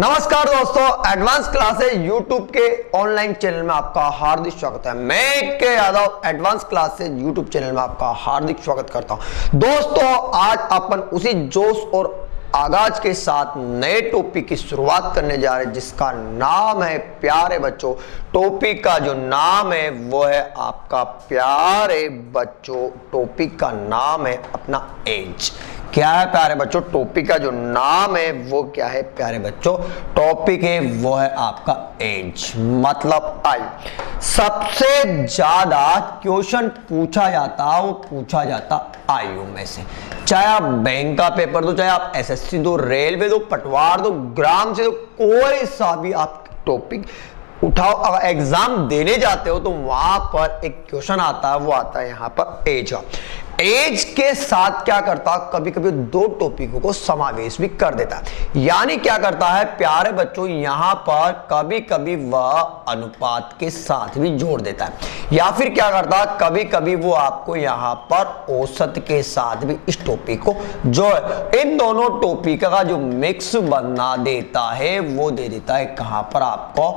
नमस्कार दोस्तों, advance classes YouTube के ऑनलाइन चैनल में आपका हार्दिक स्वागत है। मैं के Yadav advance classes YouTube channel में आपका हार्दिक स्वागत करता हूं। दोस्तों, आज अपन उसी जोश और आगाज के साथ नए टॉपिक की शुरुआत करने जा रहे हैं जिसका नाम है प्यारे बच्चों। टॉपिक का जो नाम है वो है आपका प्यारे बच्चों। टॉपिक का नाम है अपना एज। क्या है प्यारे बच्चों? टॉपिक का जो नाम है वो क्या है प्यारे बच्चों? टॉपिक है वो है आपका एज, मतलब आयु। सबसे ज्यादा क्वेश्चन पूछा जाता वो पूछा जाता आयु में से। चाहे आप बैंक का पेपर दो, चाहे आप एसएससी दो, रेलवे दो, पटवार दो, ग्राम से दो, कोई सा भी आप टॉपिक उठाओ, अगर एग्जाम देने जाते हो तो वहां पर एक क्वेश्चन आता है, वो आता है यहाँ पर एज। एज के साथ क्या करता, कभी कभी दो टॉपिकों को समावेश भी कर देता है। यानी क्या करता है प्यारे बच्चों, यहां पर कभी कभी वह अनुपात के साथ भी जोड़ देता है, या फिर क्या करता है कभी कभी वो आपको यहां पर औसत के साथ भी इस टॉपिक को जो इन दोनों टॉपिक का जो मिक्स बना देता है वो दे देता है कहां पर आपको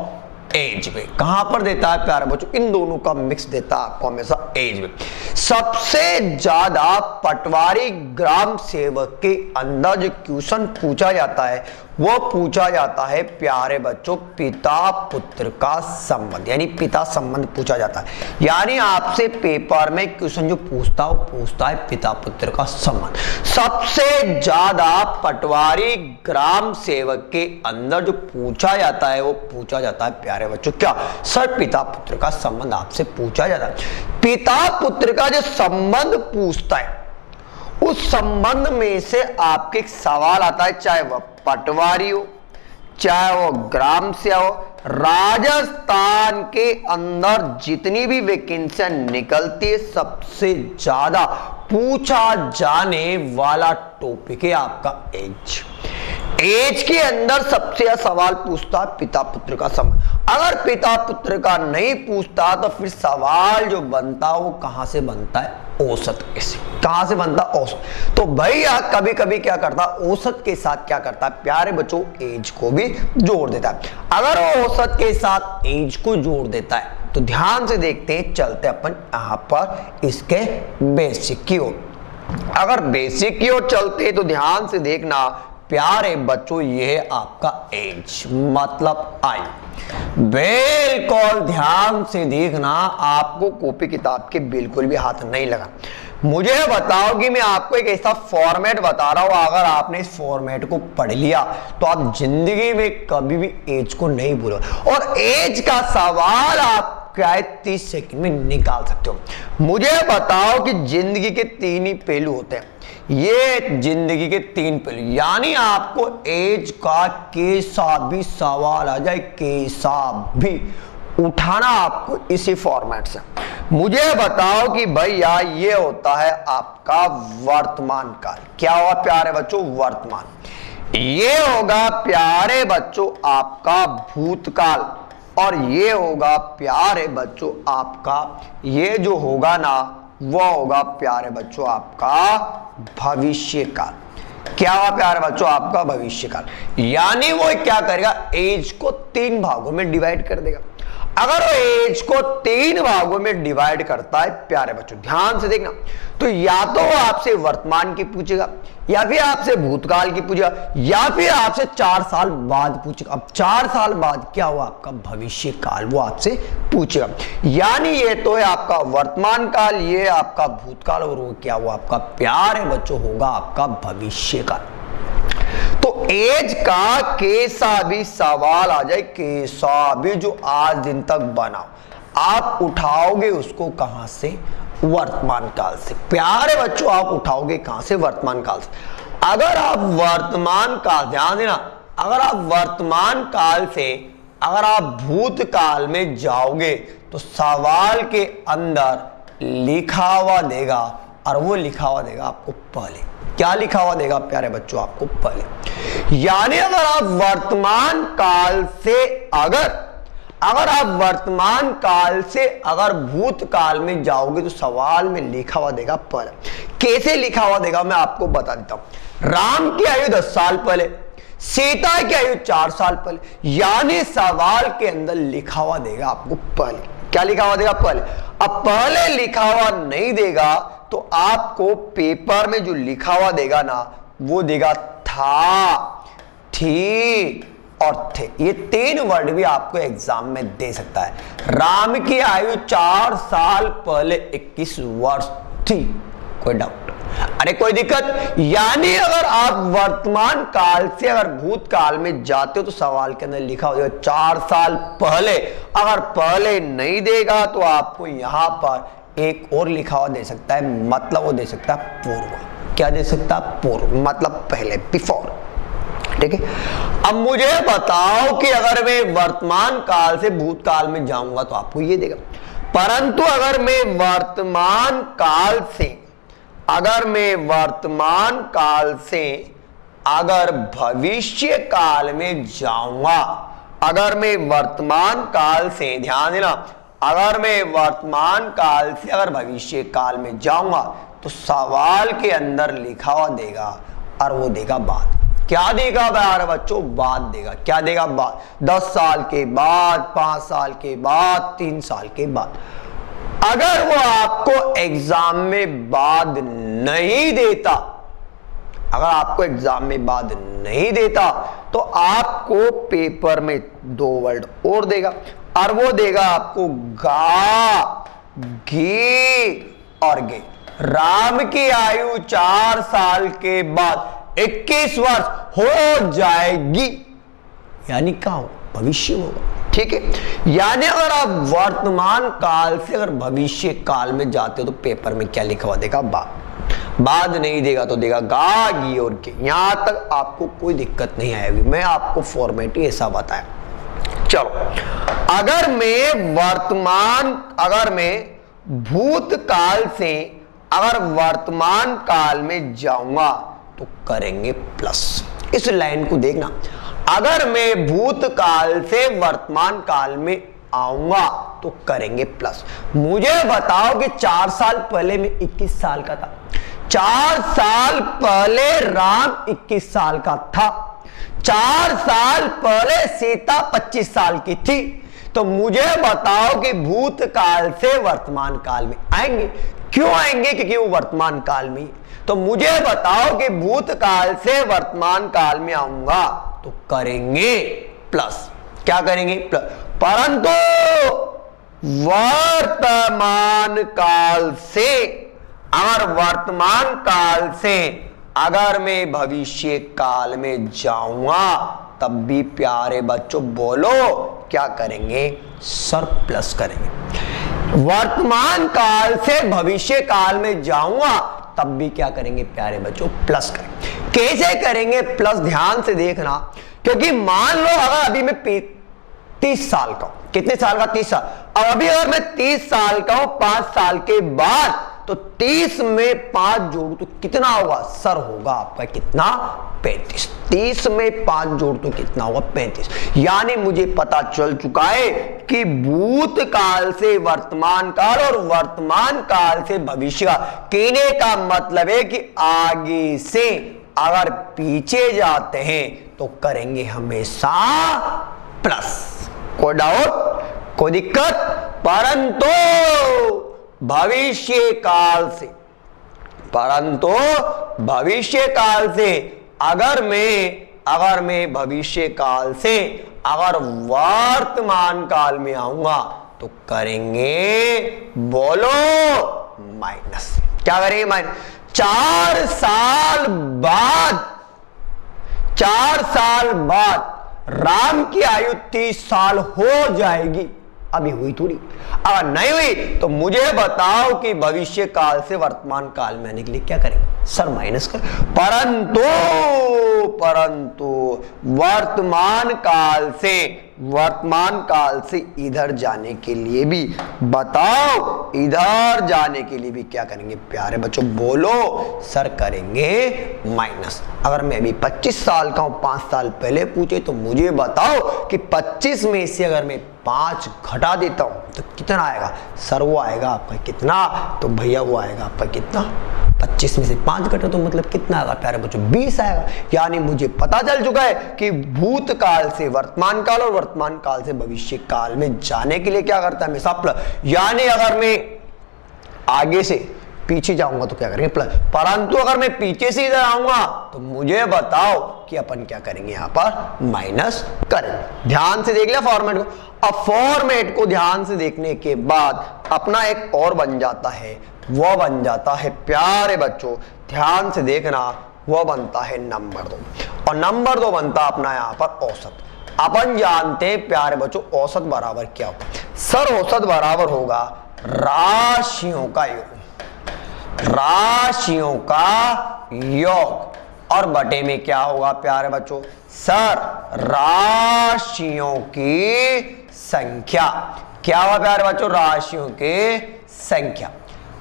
एज में। कहां पर देता है प्यारे बच्चों? इन दोनों का मिक्स देता है आपको हमेशा एज में। सबसे ज्यादा पटवारी ग्राम सेवक के अंदर जो क्वेश्चन पूछा जाता है वो पूछा जाता है प्यारे बच्चों पिता पुत्र का संबंध, यानी पिता संबंध पूछा जाता है। यानी आपसे पेपर में क्वेश्चन जो पूछता है वो पूछता है पिता पुत्र का संबंध। सबसे ज्यादा पटवारी ग्राम सेवक के अंदर जो पूछा जाता है वो पूछा जाता है प्यारे बच्चों क्या? सर पिता पुत्र का संबंध आपसे पूछा जाता है। पिता पुत्र का जो संबंध पूछता है उस संबंध में से आपके एक सवाल आता है, चाहे वह पटवारी हो चाहे वो ग्राम से हो। राजस्थान के अंदर जितनी भी वैकेंसियां निकलती है सबसे ज्यादा पूछा जाने वाला टॉपिक है आपका एज। एज के अंदर सबसे ज्यादा सवाल पूछता है पिता पुत्र का संबंध। अगर पिता पुत्र का नहीं पूछता तो फिर सवाल जो बनता वो कहां से बनता है? औसत से। कहां से बनता? औसत। तो भैया कभी कभी क्या करता, औसत के साथ क्या करता है प्यारे बच्चों? एज को भी जोड़ देता है। अगर वो औसत के साथ एज को जोड़ देता है तो ध्यान से देखते हैं, चलते अपन यहां पर इसके बेसिक की ओर। अगर बेसिक की ओर चलते तो ध्यान से देखना प्यारे बच्चों, ये आपका एज मतलब आयु। बिल्कुल ध्यान से देखना, आपको कॉपी किताब के बिल्कुल भी हाथ नहीं लगा। मुझे बताओ कि मैं आपको एक ऐसा फॉर्मेट बता रहा हूं, अगर आपने इस फॉर्मेट को पढ़ लिया तो आप जिंदगी में कभी भी एज को नहीं भूलो। और एज का सवाल आप क्या 30 सेकंड में निकाल सकते हो। मुझे बताओ कि जिंदगी के तीन ही पहलू होते हैं। ये जिंदगी के तीन पहलू, यानी आपको एज का कैसा भी सवाल आ जाए, कैसा भी उठाना आपको इसी फॉर्मेट से। मुझे बताओ कि भैया ये होता है आपका वर्तमान काल। क्या हुआ प्यारे बच्चों? वर्तमान। ये होगा प्यारे बच्चों आपका भूतकाल, और ये होगा प्यारे बच्चों आपका, ये जो होगा ना वो होगा प्यारे बच्चों आपका भविष्य काल। क्या हुआ प्यारे बच्चों? आपका भविष्य काल। यानी वो क्या करेगा, एज को 3 भागों में डिवाइड कर देगा। अगर वो एज को 3 भागों में डिवाइड करता है प्यारे बच्चों, ध्यान से देखना, तो या तो वो आपसे वर्तमान की पूछेगा, या फिर आपसे भूतकाल की पूछेगा, या फिर आपसे 4 साल बाद पूछेगा। अब 4 साल बाद क्या हुआ आपका भविष्य काल, वो आपसे पूछेगा। यानी ये तो है आपका वर्तमान काल, ये आपका भूतकाल, और वो क्या हुआ आपका प्यारे बच्चों होगा आपका भविष्य काल। तो एज का कैसा भी सवाल आ जाए, कैसा भी जो आज दिन तक बना, आप उठाओगे उसको कहां से? वर्तमान काल से। प्यारे बच्चों आप उठाओगे कहां से? वर्तमान काल से। अगर आप वर्तमान काल, ध्यान देना, अगर आप वर्तमान काल से अगर आप भूतकाल में जाओगे तो सवाल के अंदर लिखा हुआ देगा, और वो लिखा हुआ देगा आपको पहले। क्या लिखा हुआ देगा प्यारे बच्चों? आपको पहले। यानी अगर आप वर्तमान काल से अगर आप वर्तमान काल से अगर भूतकाल में जाओगे तो सवाल में लिखा हुआ देगा पहले। कैसे लिखा हुआ देगा मैं आपको बता देता हूं। राम की आयु 10 साल पहले, सीता की आयु 4 साल पहले, यानी सवाल के अंदर लिखा हुआ देगा आपको पहले। क्या लिखा हुआ देगा? पहले। अब पहले लिखा हुआ नहीं देगा तो आपको पेपर में जो लिखा हुआ देगा ना वो देगा था, थी और थे। ये 3 वर्ड भी आपको एग्जाम में दे सकता है। राम की आयु 4 साल पहले 21 वर्ष थी, कोई डाउट? अरे कोई दिक्कत? यानी अगर आप वर्तमान काल से अगर भूतकाल में जाते हो तो सवाल के अंदर लिखा हो जाएगा 4 साल पहले। अगर पहले नहीं देगा तो आपको यहां पर एक और लिखा हुआ दे सकता है, मतलब वो दे सकता है पूर्व। क्या दे सकता है? पूर्व, मतलब पहले, बिफोर। ठीक है। अब मुझे बताओ कि अगर मैं वर्तमान काल से भूतकाल में जाऊंगा तो आपको ये देगा, परंतु अगर मैं वर्तमान काल से अगर भविष्य काल में जाऊंगा, अगर मैं वर्तमान काल से, ध्यान देना, अगर मैं वर्तमान काल से अगर भविष्य काल में जाऊंगा तो सवाल के अंदर लिखा हुआ देगा और वो देगा बाद। क्या देगा यार बच्चों? बाद देगा। क्या देगा? बाद। 10 साल के बाद, 5 साल के बाद, 3 साल के बाद। अगर वो आपको एग्जाम में बाद नहीं देता, अगर आपको एग्जाम में बाद नहीं देता तो आपको पेपर में 2 वर्ड और देगा और वो देगा आपको गा, गे और गे। राम की आयु 4 साल के बाद 21 वर्ष हो जाएगी, यानी क्या हो? भविष्य में होगा। ठीक है। यानी अगर आप वर्तमान काल से अगर भविष्य काल में जाते हो तो पेपर में क्या लिखा हुआ देगा? बाद नहीं देगा तो देगा गा, गी और के। यहां तक आपको कोई दिक्कत नहीं आएगी, मैं आपको फॉर्मेट ही ऐसा बताया। चलो, अगर मैं भूतकाल से अगर वर्तमान काल में जाऊंगा तो करेंगे प्लस। इस लाइन को देखना, अगर मैं भूतकाल से वर्तमान काल में आऊंगा तो करेंगे प्लस। मुझे बताओ कि 4 साल पहले मैं 21 साल का था, 4 साल पहले राम 21 साल का था, 4 साल पहले सीता 25 साल की थी, तो मुझे बताओ कि भूतकाल से वर्तमान काल में आएंगे। क्यों आएंगे? क्योंकि वो वर्तमान काल में। तो मुझे बताओ कि भूतकाल से वर्तमान काल में आऊंगा तो करेंगे प्लस। क्या करेंगे? प्लस। परंतु वर्तमान काल से अगर मैं भविष्य काल में जाऊंगा तब भी प्यारे बच्चों बोलो क्या करेंगे? सर प्लस करेंगे। वर्तमान काल से भविष्य काल में जाऊंगा तब भी क्या करेंगे प्यारे बच्चों? प्लस करेंगे। कैसे करेंगे प्लस? ध्यान से देखना, क्योंकि मान लो अगर अभी मैं 30 साल का हूं। कितने साल का? 30 साल। अब अभी अगर मैं 30 साल का हूं 5 साल के बाद, तो 30 में 5 जोड़ तो कितना होगा? सर होगा आपका कितना? 35। 30 में 5 जोड़ तो कितना होगा? 35। यानी मुझे पता चल चुका है कि भूतकाल से वर्तमान काल और वर्तमान काल से भविष्य काल, कहने का मतलब है कि आगे से अगर पीछे जाते हैं तो करेंगे हमेशा प्लस। कोई डाउट? कोई दिक्कत? परंतु भविष्य काल से अगर मैं भविष्य काल से अगर वर्तमान काल में आऊंगा तो करेंगे, बोलो, माइनस। क्या करेंगे? माइनस। 4 साल बाद राम की आयु 30 साल हो जाएगी। अभी हुई थोड़ी, अगर नहीं हुई तो मुझे बताओ कि भविष्य काल से वर्तमान काल में आने के लिए क्या करेंगे? सर माइनस कर। परंतु वर्तमान काल से इधर जाने के लिए भी बताओ, इधर जाने के लिए भी क्या करेंगे प्यारे बच्चों? बोलो सर करेंगे माइनस। अगर मैं अभी 25 साल का हूं, 5 साल पहले पूछे तो मुझे बताओ कि 25 में से अगर मैं 5 घटा देता हूं तो कितना आएगा? सर वो आएगा आपका कितना? तो भैया वो आएगा आपका कितना? 25 में से 5 घटे तो मतलब कितना आएगा प्यारे बच्चों, 20 आएगा। यानी मुझे पता चल चुका है कि भूतकाल से वर्तमान काल और वर्तमान काल से भविष्य काल में जाने के लिए क्या करता है हमेशा प्लस। यानी अगर मैं आगे से पीछे जाऊंगा तो क्या करेंगे प्लस, परंतु अगर मैं पीछे से इधर आऊंगा तो मुझे बताओ कि अपन क्या करेंगे, यहां पर माइनस करेंगे। ध्यान से देख लिया फॉर्मेट को। अब फॉर्मेट को ध्यान से देखने के बाद अपना एक और बन जाता है, वह बन जाता है प्यारे बच्चों, ध्यान से देखना, वह बनता है नंबर 2। और नंबर 2 बनता अपना यहां पर औसत। अपन जानते हैं प्यारे बच्चों औसत बराबर क्या होगा। सर औसत बराबर होगा राशियों का योग, राशियों का योग, और बटे में क्या होगा प्यारे बच्चों, सर राशियों की संख्या। क्या हुआ प्यारे बच्चों, राशियों की संख्या।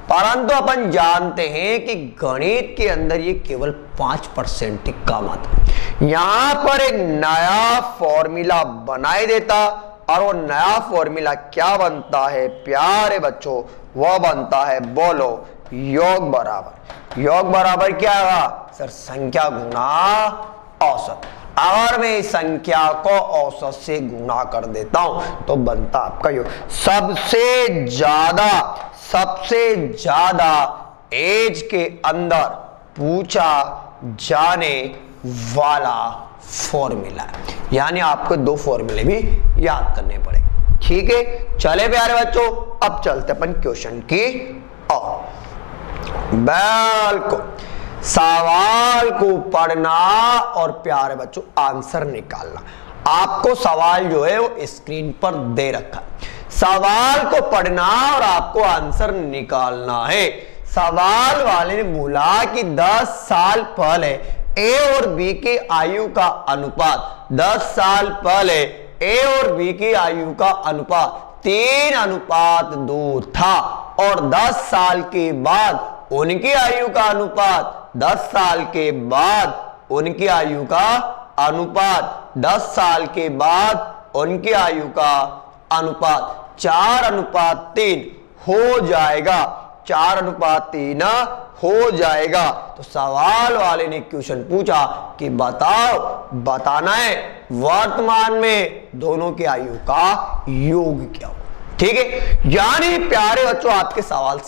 परंतु अपन जानते हैं कि गणित के अंदर ये केवल 5% ही काम आता। यहां पर एक नया फॉर्मूला बनाए देता, और वो नया फॉर्मूला क्या बनता है प्यारे बच्चों, वह बनता है, बोलो, योग बराबर, योग बराबर क्या होगा सर, संख्या गुना औसत। अगर मैं इस संख्या को औसत से गुना कर देता हूं तो बनता आपका योग। सबसे ज्यादा एज के अंदर पूछा जाने वाला फॉर्मूला, यानी आपको 2 फॉर्मूले भी याद करने पड़ेंगे। ठीक है, चले प्यारे बच्चों, अब चलते अपन क्वेश्चन की और। बिल्कुल, सवाल को पढ़ना और प्यारे बच्चों आंसर निकालना। आपको सवाल जो है वो स्क्रीन पर दे रखा है, सवाल को पढ़ना और आपको आंसर निकालना है। सवाल वाले ने बोला कि 10 साल पहले ए और बी की आयु का अनुपात, 10 साल पहले ए और बी की आयु का अनुपात 3:2 था, और 10 साल के बाद उनकी आयु का अनुपात, 10 साल के बाद उनकी आयु का अनुपात, 10 साल के बाद उनकी आयु का अनुपात 4:3 हो जाएगा, 4:3 हो जाएगा। तो सवाल वाले ने क्वेश्चन पूछा कि बताओ, बताना है वर्तमान में दोनों की आयु का योग क्या हो। ठीक है, यानी प्यारे बच्चों आपके सवाल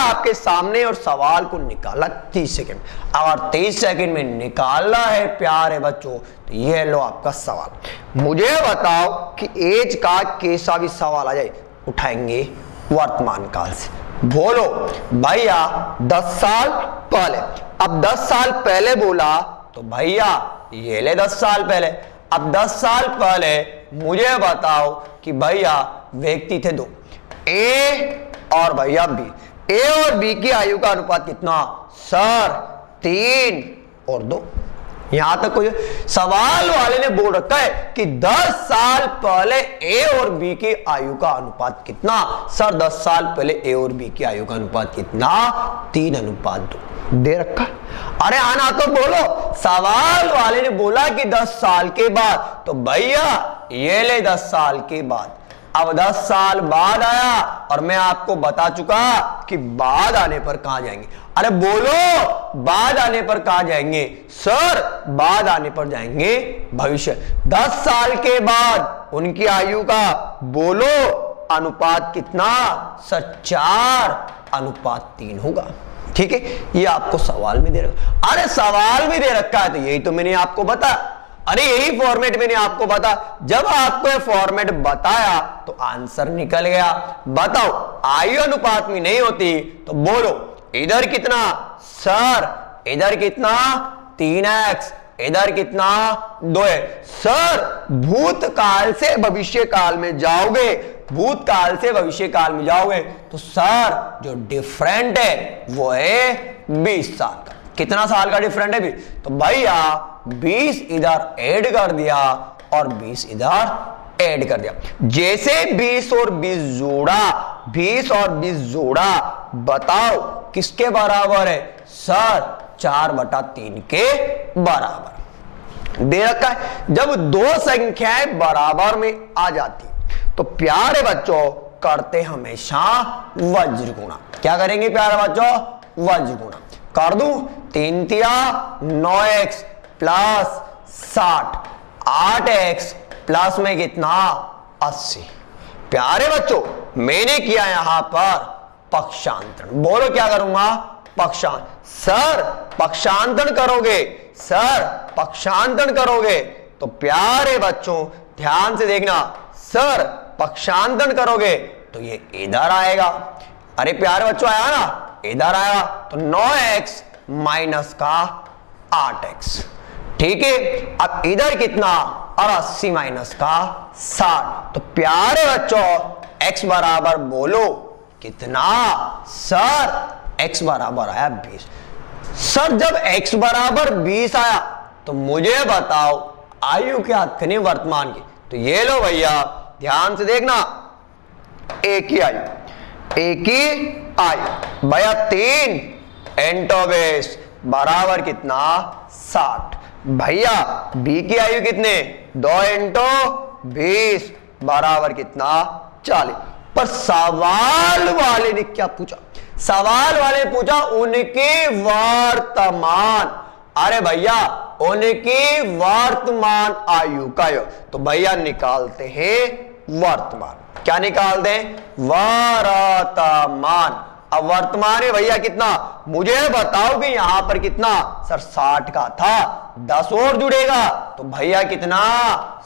आपके सामने और सवाल को निकाला 30 सेकंड। अगर 30 सेकंड में निकालना है प्यारे बच्चों तो ये लो आपका सवाल। मुझे बताओ कि एज का कैसा भी सवाल आ जाए उठाएंगे वर्तमान काल से। बोलो भैया 10 साल पहले, अब 10 साल पहले बोला तो भैया ये ले 10 साल पहले। अब 10 साल पहले मुझे बताओ कि भैया व्यक्ति थे 2, ए और भैया बी। ए और बी की आयु का अनुपात कितना सर, 3 और 2। यहां तक कोई सवाल वाले ने बोल रखा है कि 10 साल पहले ए और बी की आयु का अनुपात कितना सर, 10 साल पहले ए और बी की आयु का अनुपात कितना, 3:2 दे रखा। अरे आना तो बोलो, सवाल वाले ने बोला कि 10 साल के बाद, तो भैया ये ले 10 साल के बाद। अब 10 साल बाद आया और मैं आपको बता चुका कि बाद आने पर कहां जाएंगे। अरे बोलो बाद आने पर कहां जाएंगे सर, बाद आने पर जाएंगे भविष्य। 10 साल के बाद उनकी आयु का बोलो अनुपात कितना सर, 4:3 होगा। ठीक है, ये आपको सवाल में दे रखा। अरे सवाल में दे रखा है तो यही तो मैंने आपको बताया। अरे यही फॉर्मेट मैंने आपको बता, जब आपको ये फॉर्मेट बताया तो आंसर निकल गया। बताओ आयु अनुपात में नहीं होती तो बोलो इधर कितना सर, इधर कितना 3x, इधर कितना 2 सर। भूतकाल से भविष्य काल में जाओगे, भूतकाल से भविष्य काल में जाओगे तो सर जो डिफरेंट है वो है 20 साल का। कितना साल का डिफरेंट है भी, तो भैया 20 इधर ऐड कर दिया और 20 इधर ऐड कर दिया। जैसे 20 और 20 जोड़ा, 20 और 20 जोड़ा, बताओ किसके बराबर है सर, 4/3 के बराबर दे रखा है। जब 2 संख्याएं बराबर में आ जाती तो प्यारे बच्चों करते हमेशा वज्र गुणा। क्या करेंगे प्यारे बच्चों, वज गुना कर दूं 3 तिया 9x प्लस 60, 8x प्लस में कितना 80। प्यारे बच्चों मैंने किया यहां पर पक्षांतरण। बोलो क्या करूंगा? पक्षांतरण। सर पक्षांतरण करोगे, सर पक्षांतरण करोगे तो प्यारे बच्चों ध्यान से देखना, सर पक्षांतरण करोगे तो ये इधर आएगा। अरे प्यारे बच्चों आया ना, इधर आएगा तो 9x माइनस का 8x। ठीक है, अब इधर कितना और 80 माइनस का 60। तो प्यारे बच्चों x बराबर बोलो कितना? सर x बराबर आया 20। सर जब x बराबर 20 आया तो मुझे बताओ आयु क्या थी वर्तमान की? तो ये लो भैया ध्यान से देखना, एक ही आयु, एक ही आयु भैया 3 इंटू 20 बराबर कितना 60। भैया b की आयु कितने? 2 इंटू 20 बराबर कितना 40। पर सवाल वाले ने क्या पूछा? सवाल वाले पूछा उनके वर्तमान, अरे भैया उनकी वर्तमान आयु का योग। तो भैया निकालते हैं वर्तमान। क्या निकालते हैं? वर्तमान। अब वर्तमान है भैया कितना? मुझे बताओ कि यहां पर कितना? सर 60 का था, 10 और जुड़ेगा तो भैया कितना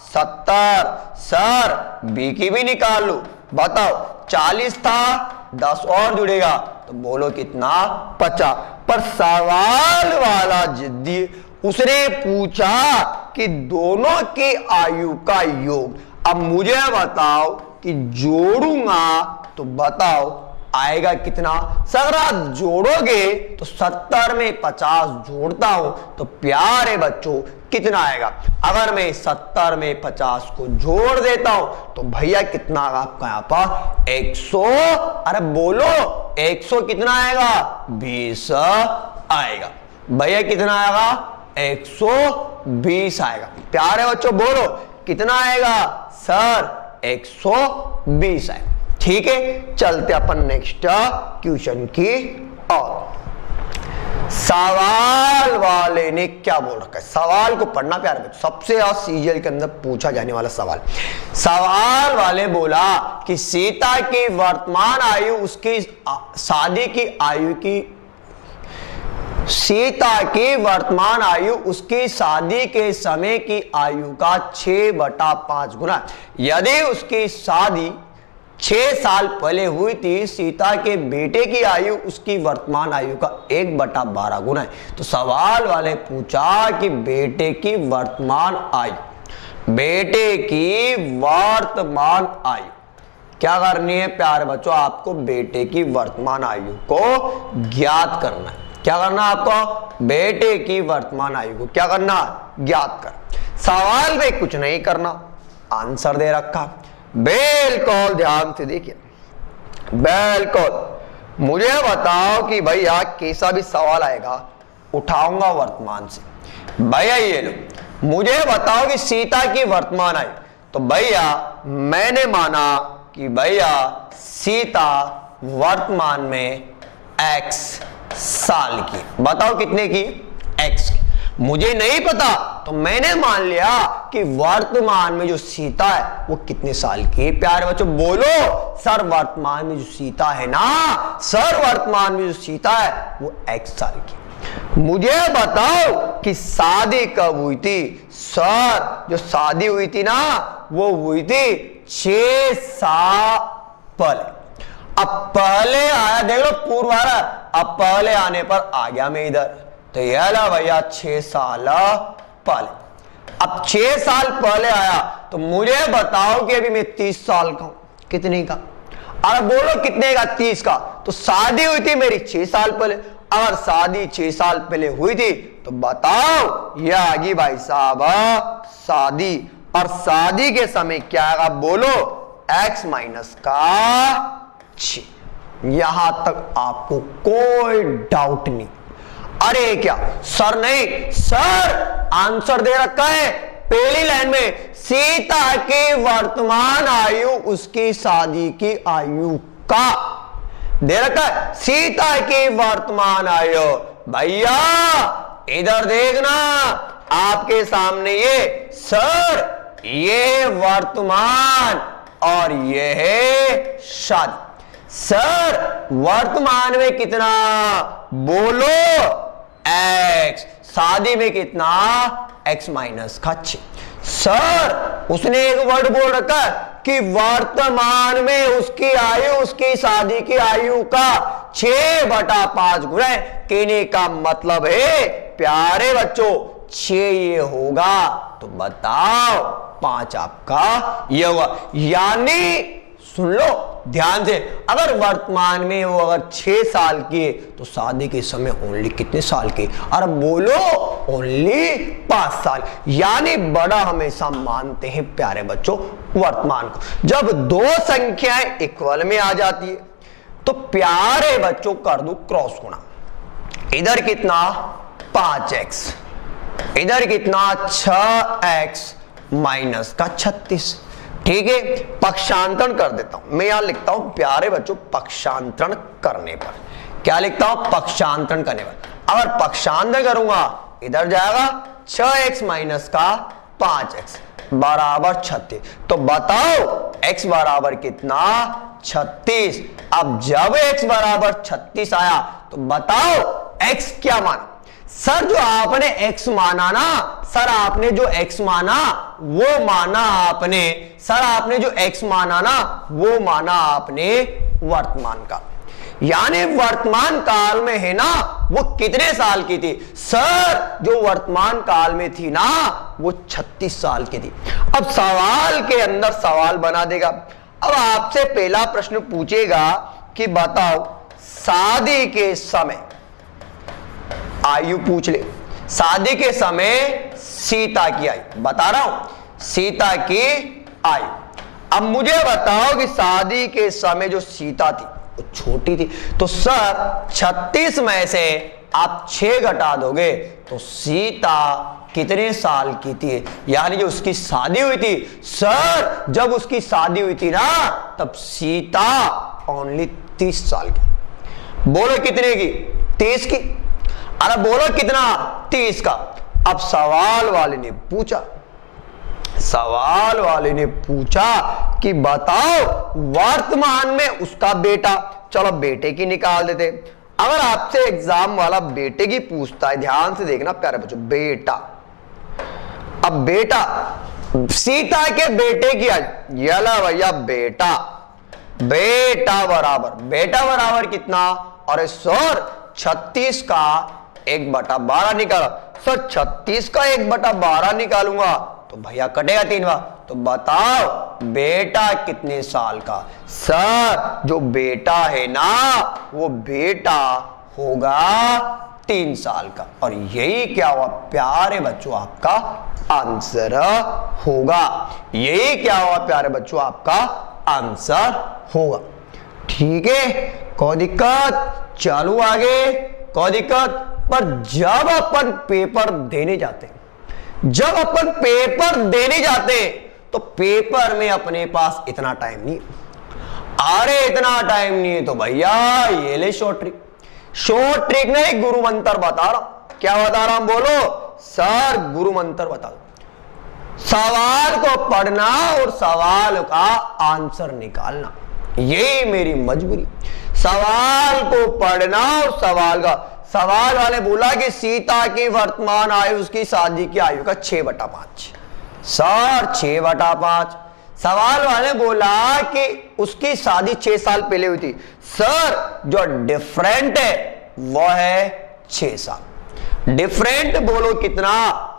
70। सर बी की भी निकाल लो, बताओ 40 था, 10 और जुड़ेगा तो बोलो कितना 50। पर सवाल वाला जिद्दी, उसने पूछा कि दोनों की आयु का योग। अब मुझे बताओ कि जोड़ूंगा तो बताओ आएगा कितना? सर आप जोड़ोगे तो 70 में 50 जोड़ता हूं तो प्यारे बच्चों कितना आएगा? अगर मैं 70 में 50 को जोड़ देता हूं तो भैया कितना आपका यहां पर 100। अरे बोलो 100 कितना आएगा? 20 आएगा। भैया कितना आएगा? 120 आएगा। प्यारे बच्चों बोलो कितना आएगा? सर 120 आएगा। ठीक है, चलते अपन नेक्स्ट क्वेश्चन की ओर। सवाल वाले ने क्या बोल रखा है? सवाल को पढ़ना प्यारे बच्चों, सबसे ज्यादा सीजीएल के अंदर पूछा जाने वाला सवाल। सवाल वाले बोला कि सीता की वर्तमान आयु उसकी शादी की आयु की, सीता की वर्तमान आयु उसकी शादी के समय की आयु का 6/5 गुना। यदि उसकी शादी 6 साल पहले हुई थी, सीता के बेटे की आयु उसकी वर्तमान आयु का 1/12 गुना है। तो सवाल वाले पूछा कि बेटे की वर्तमान आयु, बेटे की वर्तमान आयु क्या करनी है प्यारे बच्चों? आपको बेटे की वर्तमान आयु को ज्ञात करना है। क्या करना है आपको? बेटे की वर्तमान आयु को क्या करना? ज्ञात कर। सवाल में कुछ नहीं करना, आंसर दे रखा। बिल्कुल ध्यान से देखिए, बिल्कुल मुझे बताओ कि भैया कैसा भी सवाल आएगा उठाऊंगा वर्तमान से। भैया ये लो, मुझे बताओ कि सीता की वर्तमान आयु। तो भैया मैंने माना कि भैया सीता वर्तमान में x साल की, बताओ कितने की? x की। मुझे नहीं पता तो मैंने मान लिया कि वर्तमान में जो सीता है वो कितने साल की है। प्यारे बच्चों बोलो सर वर्तमान में जो सीता है ना, सर वर्तमान में जो सीता है वो x साल की। मुझे बताओ कि शादी कब हुई थी? सर जो शादी हुई थी ना वो हुई थी 6 साल पहले। अब पहले आया, देख लो पूर्व आ रहा, अब पहले आने पर आ गया मैं इधर, तो यह ला भैया 6 साल पहले। अब 6 साल पहले आया तो मुझे बताओ कि अभी मैं 30 साल का हूं, कितने का? अरे बोलो कितने का? 30 का। तो शादी हुई थी मेरी 6 साल पहले। अगर शादी 6 साल पहले हुई थी तो बताओ यह आ गई भाई साहब शादी, और शादी के समय क्या आएगा? बोलो x माइनस का 6। यहां तक आपको कोई डाउट नहीं? अरे क्या सर नहीं, सर आंसर दे रखा है पहली लाइन में, सीता की वर्तमान आयु उसकी शादी की आयु का। दे रखा है सीता की वर्तमान आयु। भैया इधर देखना, आपके सामने ये सर, ये वर्तमान और ये है शादी। सर वर्तमान में कितना बोलो, x, शादी में कितना, x माइनस का 6। सर उसने एक वर्ड बोल रखा कि वर्तमान में उसकी आयु उसकी शादी की आयु का 6/5 गुना है। कहने का मतलब है प्यारे बच्चों 6 ये होगा, तो बताओ 5 आपका ये होगा। यानी सुन लो ध्यान से, अगर वर्तमान में वो अगर 6 साल की है तो शादी के समय ओनली कितने साल की, और बोलो ओनली 5 साल। यानी बड़ा हमेशा मानते हैं प्यारे बच्चों वर्तमान को। जब दो संख्याएं इक्वल में आ जाती है तो प्यारे बच्चों कर दो क्रॉस गुणा। इधर कितना 5x, इधर कितना 6x माइनस का 36। ठीक है, पक्षांतरण कर देता हूं मैं। यहां लिखता हूं प्यारे बच्चों पक्षांतरण करने पर, क्या लिखता हूं, पक्षांतरण करने पर। अगर पक्षांतरण करूंगा इधर जाएगा 6x माइनस का 5x बराबर 36। तो बताओ x बराबर कितना, 36। अब जब x बराबर 36 आया तो बताओ x क्या माना। सर जो आपने x माना ना, सर आपने जो x माना वो माना आपने, सर आपने जो x माना ना वो माना आपने वर्तमान काल। यानी वर्तमान काल में है ना वो कितने साल की थी, सर जो वर्तमान काल में थी ना वो 36 साल की थी। अब सवाल के अंदर सवाल बना देगा। अब आपसे पहला प्रश्न पूछेगा कि बताओ शादी के समय आयु पूछ ले, शादी के समय सीता की आयु बता रहा हूं, सीता की आयु। अब मुझे बताओ कि शादी के समय जो सीता थी वो छोटी थी, तो सर 36 में से आप 6 घटा दोगे तो सीता कितने साल की थी। यानी जो उसकी शादी हुई थी, सर जब उसकी शादी हुई थी ना तब सीता ओनली 30 साल की। बोलो कितने की, 30 की। अरे बोलो कितना, 30 का। अब सवाल वाले ने पूछा, सवाल वाले ने पूछा कि बताओ वर्तमान में उसका बेटा, चलो बेटे की निकाल देते। अगर आपसे एग्जाम वाला बेटे की पूछता है, ध्यान से देखना प्यारे बच्चों, बेटा। अब बेटा सीता के बेटे की यला भैया बेटा, बेटा बराबर कितना, और सर 36 का 1/12 निकाला। सर 36 का 1/12 निकालूंगा तो भैया कटेगा 3 बार। तो बताओ बेटा कितने साल का। सर जो बेटा है ना वो बेटा होगा 3 साल का। और यही क्या हुआ प्यारे बच्चों आपका आंसर होगा। यही क्या हुआ प्यारे बच्चों आपका आंसर होगा। ठीक है, कोई दिक्कत, चलो आगे, कोई दिक्कत। पर जब अपन पेपर देने जाते हैं, जब अपन पेपर देने जाते हैं तो पेपर में अपने पास इतना टाइम नहीं। अरे इतना टाइम नहीं है तो भैया ये ले शॉर्ट ट्रिक। शॉर्ट ट्रिक नहीं, गुरु मंत्र बता रहा हूं। क्या बता रहा हूं बोलो, सर गुरु मंत्र बता दो। सवाल को पढ़ना और सवाल का आंसर निकालना, यही मेरी मजबूरी। सवाल को पढ़ना और सवाल का, सवाल वाले बोला कि सीता की वर्तमान आयु उसकी शादी की आयु का 6/5। सर 6/5। सवाल वाले बोला कि उसकी शादी 6 साल पहले हुई थी। सर जो डिफरेंट है वो है 6 साल। डिफरेंट बोलो कितना,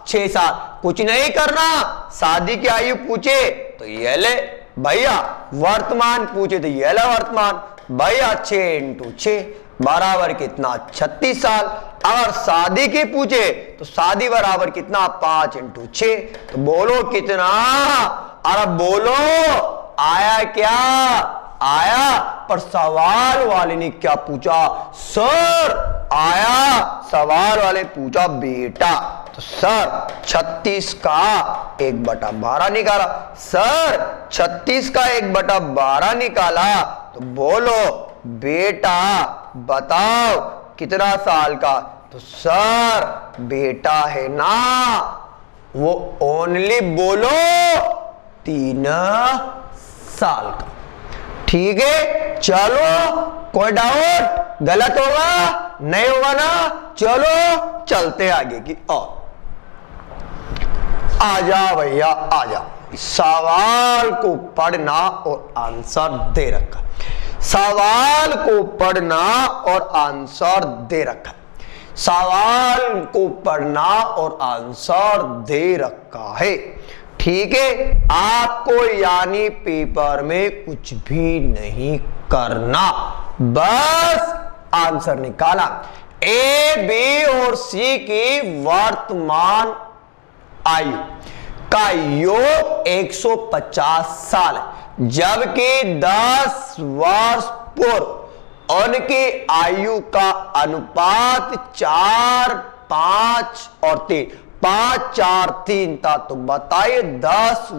6 साल। कुछ नहीं करना, शादी की आयु पूछे तो ये ले भैया, वर्तमान पूछे तो ये ले वर्तमान भैया, 6 × 6 बराबर कितना 36 साल। अगर शादी की पूछे तो शादी बराबर कितना 5 × 6। तो बोलो कितना, अरे बोलो आया क्या आया। पर सवाल वाले ने क्या पूछा, सर आया, सवाल वाले पूछा बेटा। तो सर 36 का 1/12 निकाला। सर 36 का 1/12 निकाला तो बोलो बेटा बताओ कितना साल का, तो सर बेटा है ना वो ओनली बोलो 3 साल का। ठीक है, चलो कोई डाउट? गलत होगा? नहीं होगा ना? चलो चलते आगे की और। आजा भैया आजा, सवाल को पढ़ना और आंसर दे रखा, सवाल को पढ़ना और आंसर दे रखा, सवाल को पढ़ना और आंसर दे रखा है। ठीक है, आपको यानी पेपर में कुछ भी नहीं करना, बस आंसर निकाला। ए, बी और सी की वर्तमान आयु का योग 150 साल है, जबकि 10 वर्ष पूर्व उनकी आयु का अनुपात 4, 5 और 3, 5, 4, 3 था। तो बताइए 10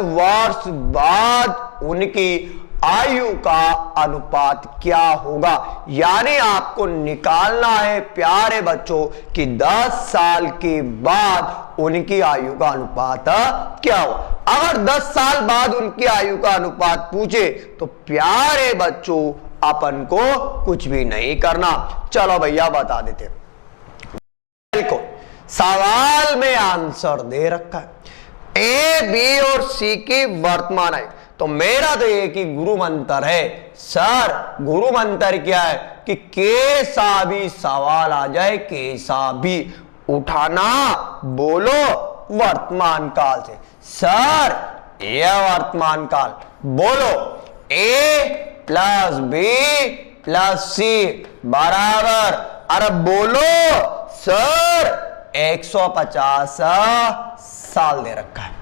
वर्ष बाद उनकी आयु का अनुपात क्या होगा। यानी आपको निकालना है प्यारे बच्चों कि 10 साल के बाद उनकी आयु का अनुपात क्या हो। अगर 10 साल बाद उनकी आयु का अनुपात पूछे तो प्यारे बच्चों अपन को कुछ भी नहीं करना। चलो भैया बता देते, को सवाल में आंसर दे रखा है, ए, बी और सी की वर्तमान आयु। तो मेरा तो एक ही गुरु मंत्र है सर। गुरु मंत्र क्या है कि कैसा भी सवाल आ जाए, कैसा भी उठाना, बोलो वर्तमान काल से। सर यह वर्तमान काल, बोलो ए प्लस बी प्लस सी बराबर, अरे बोलो सर 150 साल दे रखा है।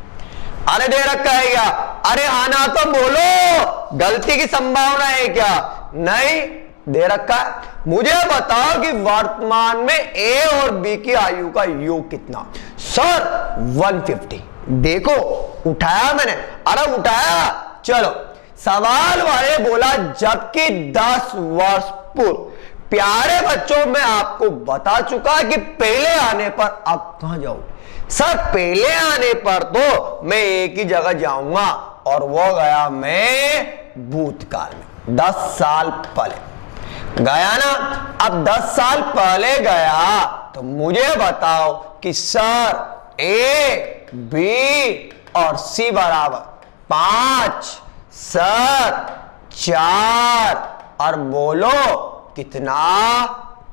अरे दे रखा है क्या? अरे आना तो बोलो, गलती की संभावना है क्या? नहीं दे रखा है। मुझे बताओ कि वर्तमान में ए और बी की आयु का योग कितना? सर 150। देखो उठाया मैंने, अरे उठाया। चलो सवाल वाले बोला जबकि 10 वर्ष पूर्व। प्यारे बच्चों मैं आपको बता चुका कि पहले आने पर अब कहां जाओ सर, पहले आने पर तो मैं एक ही जगह जाऊंगा और वो गया मैं भूतकाल में 10 साल पहले गया ना। अब 10 साल पहले गया तो मुझे बताओ कि सर ए, बी और सी बराबर 5, सर 4 और बोलो कितना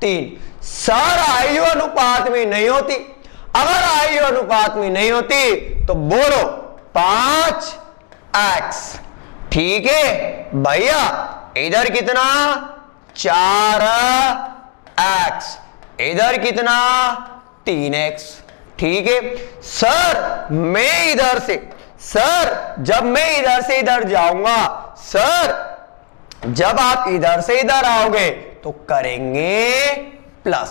3। सर आयु अनुपात में नहीं होती। अगर आयु अनुपात में नहीं होती तो बोलो 5x। ठीक है भैया, इधर कितना 4x, इधर कितना 3x। ठीक है सर, मैं इधर से, सर जब मैं इधर से इधर जाऊंगा, सर जब आप इधर से इधर आओगे तो करेंगे प्लस।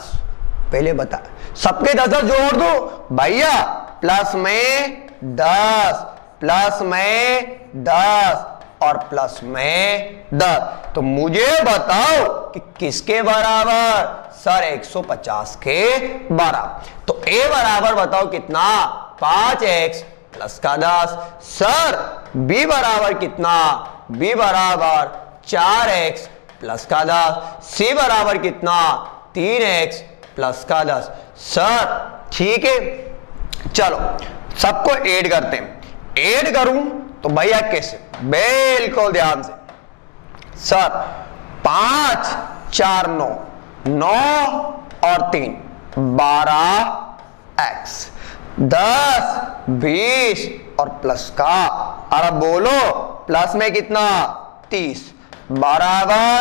पहले बता, सबके 10 जोड़ दो भैया, प्लस में 10, प्लस में 10 और प्लस में 10। तो मुझे बताओ कि किसके बराबर? सर 150 के बराबर। तो ए बराबर बताओ कितना? 5x प्लस का 10। सर बी बराबर कितना? बी बराबर 4x प्लस का 10। सी बराबर कितना? 3x प्लस का 10। सर ठीक है, चलो सबको ऐड करते हैं। ऐड करूं तो भैया कैसे? बिल्कुल ध्यान से। सर 5, 4, 9, 9 और 3 12x, 10, 20 और प्लस का, अरे बोलो प्लस में कितना 30 बराबर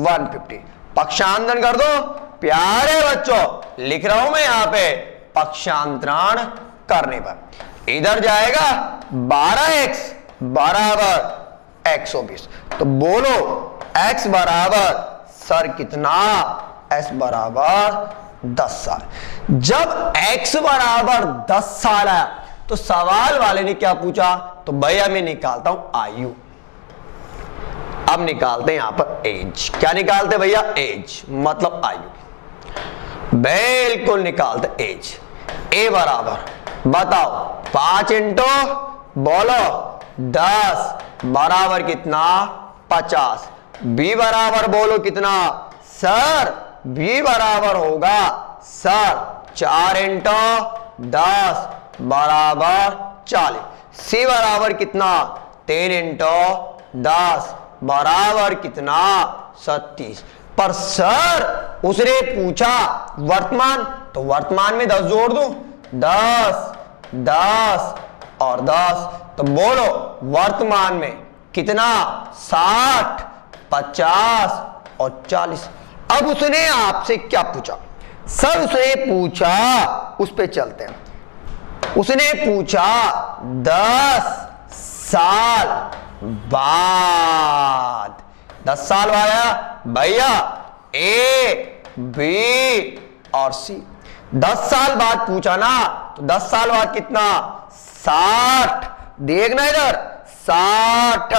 150। पक्षांतरण कर दो प्यारे बच्चों, लिख रहा हूं मैं यहां पे पक्षांतरण करने पर इधर जाएगा 12x बराबर 120। तो बोलो x बराबर सर कितना? s बराबर 10 साल। जब x बराबर 10 साल आया तो सवाल वाले ने क्या पूछा? तो भैया मैं निकालता हूं आयु। अब निकालते हैं यहां पर एज। क्या निकालते भैया? एज मतलब आयु। बिल्कुल निकालते एज। ए बराबर बताओ 5 इंटू बोलो 10 बराबर कितना? 50। बी बराबर बोलो कितना? सर बी बराबर होगा सर 4 इंटू 10 बराबर 40। सी बराबर कितना? 3 इंटू 10 बराबर कितना? 37। पर सर उसने पूछा वर्तमान, तो वर्तमान में 10 जोड़ दूं? 10 10 और 10, तो बोलो वर्तमान में कितना? 60 50 और 40। अब उसने आपसे क्या पूछा? सर उसने पूछा, उस पे चलते हैं। उसने पूछा 10 साल बाद। 10 साल बाद भैया ए बी और सी। 10 साल बाद पूछा ना, तो 10 साल बाद कितना? 60। देखना इधर 60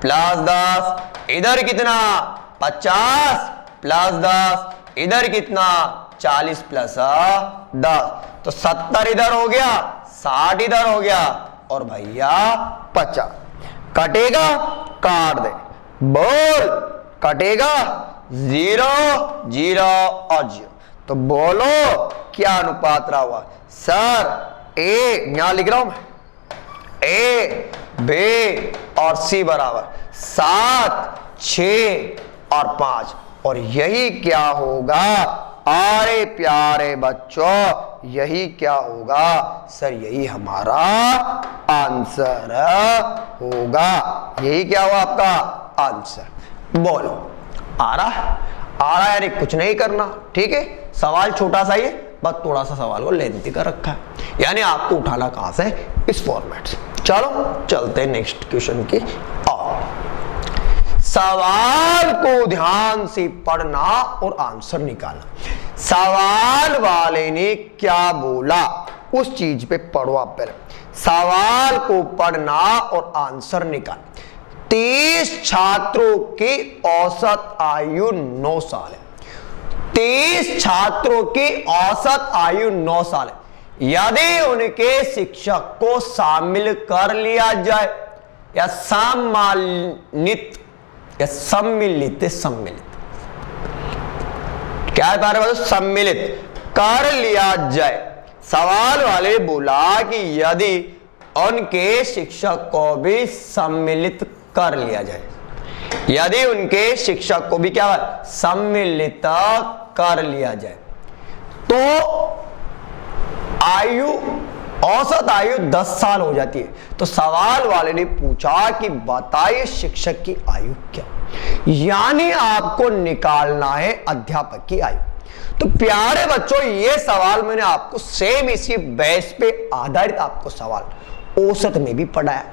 प्लस 10 इधर कितना? 50 प्लस 10 इधर कितना? 40 प्लस 10, तो 70 इधर हो गया, 60 इधर हो गया और भैया 50। कटेगा? काट दे। बोल कटेगा? 0 0 और 0। तो बोलो क्या अनुपात रहा हुआ? सर ए यहां लिख रहा हूं मैं, ए बी और सी बराबर 7 6 और 5। और यही क्या होगा? अरे प्यारे बच्चों यही क्या होगा? सर यही हमारा आंसर होगा। यही क्या हुआ आपका आंसर? बोलो आ रहा यानी कुछ नहीं करना, ठीक है। सवाल छोटा सा ही है, बस थोड़ा सा सवाल को लेंथी कर रखा है, यानी आपको उठाना कहां से? इस फॉर्मेट से। चलो चलते हैं नेक्स्ट क्वेश्चन की और सवाल को ध्यान से पढ़ना और आंसर निकालना। सवाल वाले ने क्या बोला उस चीज पे पढ़ो आप पहले। सवाल को पढ़ना और आंसर निकालना। 30 छात्रों की औसत आयु 9 साल है। 30 छात्रों की औसत आयु 9 साल है। यदि उनके शिक्षक को शामिल कर लिया जाए या सम्मिलित क्या है प्यारे बच्चों? सम्मिलित कर लिया जाए। सवाल वाले बोला कि यदि उनके शिक्षक को भी सम्मिलित कर लिया जाए, यदि उनके शिक्षक को भी क्या सम्मिलित कर लिया जाए, तो आयु औसत आयु 10 साल हो जाती है। तो सवाल वाले ने पूछा कि बताइए शिक्षक की आयु क्या, यानी आपको निकालना है अध्यापक की आयु। तो प्यारे बच्चों ये सवाल मैंने आपको सेम इसी बेस पे आधारित आपको सवाल औसत में भी पढ़ाया,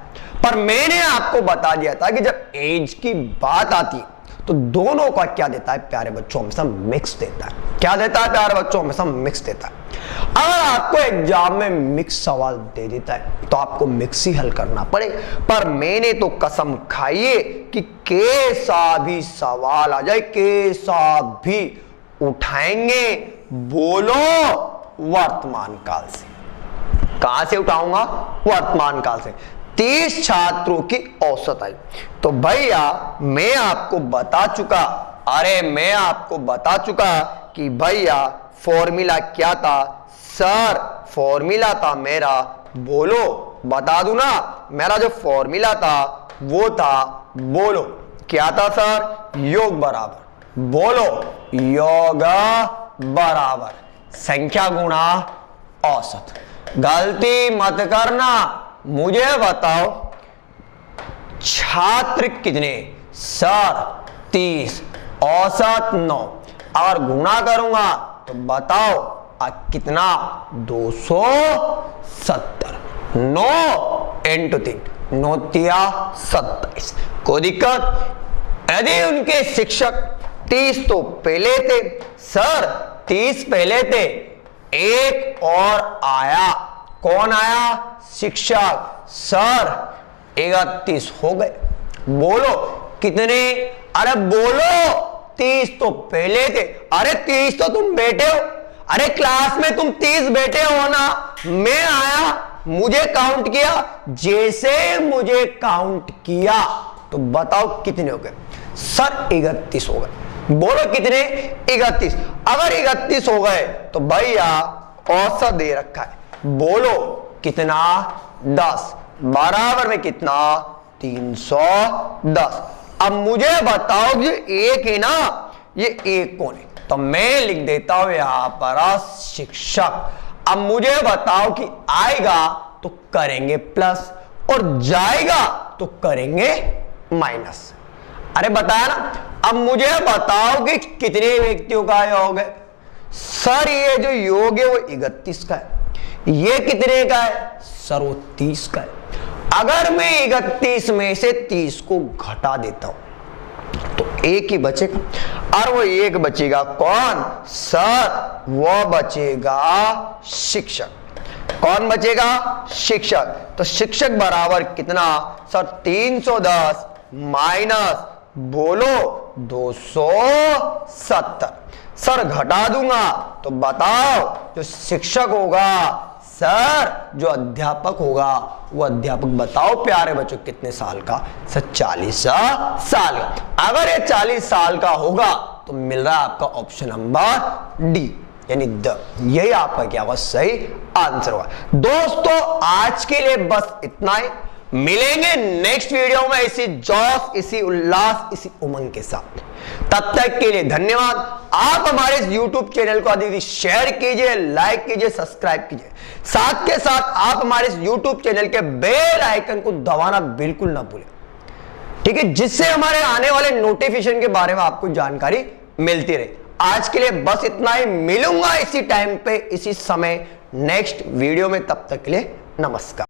पर मैंने आपको बता दिया था कि जब एज की बात आती है तो दोनों का क्या देता है प्यारे बच्चों? हमेशा मिक्स देता है। क्या देता है प्यारे बच्चों? हमेशा मिक्स देता है। अगर आपको एग्जाम में मिक्स सवाल दे देता है तो आपको मिक्स ही हल करना पड़ेगा, पर मैंने तो कसम खाइए कि कैसा भी सवाल आ जाए, कैसा भी उठाएंगे। बोलो वर्तमान काल से। कहां से उठाऊंगा? वर्तमान काल से। 30 छात्रों की औसत आयु। तो भैया मैं आपको बता चुका कि भैया फॉर्मूला क्या था? सर फॉर्मूला था मेरा, बोलो बता दूं ना, मेरा जो फॉर्मूला था वो था, बोलो क्या था सर? योग बराबर, बोलो योग बराबर संख्या गुणा औसत। गलती मत करना, मुझे बताओ छात्र कितने? सर 30, औसत 9। अगर गुणा करूंगा तो बताओ कितना? 270। 9 इंटू 3, 9 तिया 27। कोई दिक्कत? यदि उनके शिक्षक 30 तो पहले थे, सर 30 पहले थे, एक और आया। कौन आया? शिक्षक। सर 31 हो गए। बोलो कितने? अरे बोलो, 30 तो पहले थे। अरे 30 तो तुम बैठे हो। अरे क्लास में तुम 30 बैठे हो ना, मैं आया, मुझे काउंट किया, जैसे मुझे काउंट किया तो बताओ कितने हो गए? सर 31 हो गए। बोलो कितने? 31। अगर 31 हो गए तो भैया औसत दे रखा है। बोलो कितना? 10 बराबर में कितना? 310। अब मुझे बताओ कि एक है ना, ये एक कौन है? तो मैं लिख देता हूं यहां पर शिक्षक। अब मुझे बताओ कि आएगा तो करेंगे प्लस और जाएगा तो करेंगे माइनस। अरे बताया ना। अब मुझे बताओ कि कितने व्यक्तियों का योग है? सर ये जो योग है वो 31 का है। ये कितने का है? सर वो 30 का है। अगर मैं 31 में से 30 को घटा देता हूं तो एक ही बचेगा, और वो एक बचेगा कौन? सर वो बचेगा शिक्षक। कौन बचेगा? शिक्षक। तो शिक्षक बराबर कितना? सर 310 माइनस बोलो 270। सर घटा दूंगा तो बताओ जो शिक्षक होगा, सर जो अध्यापक होगा, वो अध्यापक बताओ प्यारे बच्चों कितने साल का? सर 40 साल का। अगर ये 40 साल का होगा तो मिल रहा है आपका ऑप्शन नंबर डी, यानी द। यही आपका क्या होगा? सही आंसर होगा। दोस्तों आज के लिए बस इतना ही। मिलेंगे नेक्स्ट वीडियो में इसी जोश, इसी उल्लास, इसी उमंग के साथ। तब तक के लिए धन्यवाद। आप हमारे इस YouTube चैनल को अधिक शेयर कीजिए, लाइक कीजिए, सब्सक्राइब कीजिए। साथ के साथ आप हमारे इस YouTube चैनल के बेल आइकन को दबाना बिल्कुल ना भूलें, ठीक है, जिससे हमारे आने वाले नोटिफिकेशन के बारे में आपको जानकारी मिलती रहे। आज के लिए बस इतना ही। मिलूंगा इसी टाइम पे, इसी समय नेक्स्ट वीडियो में। तब तक के लिए नमस्कार।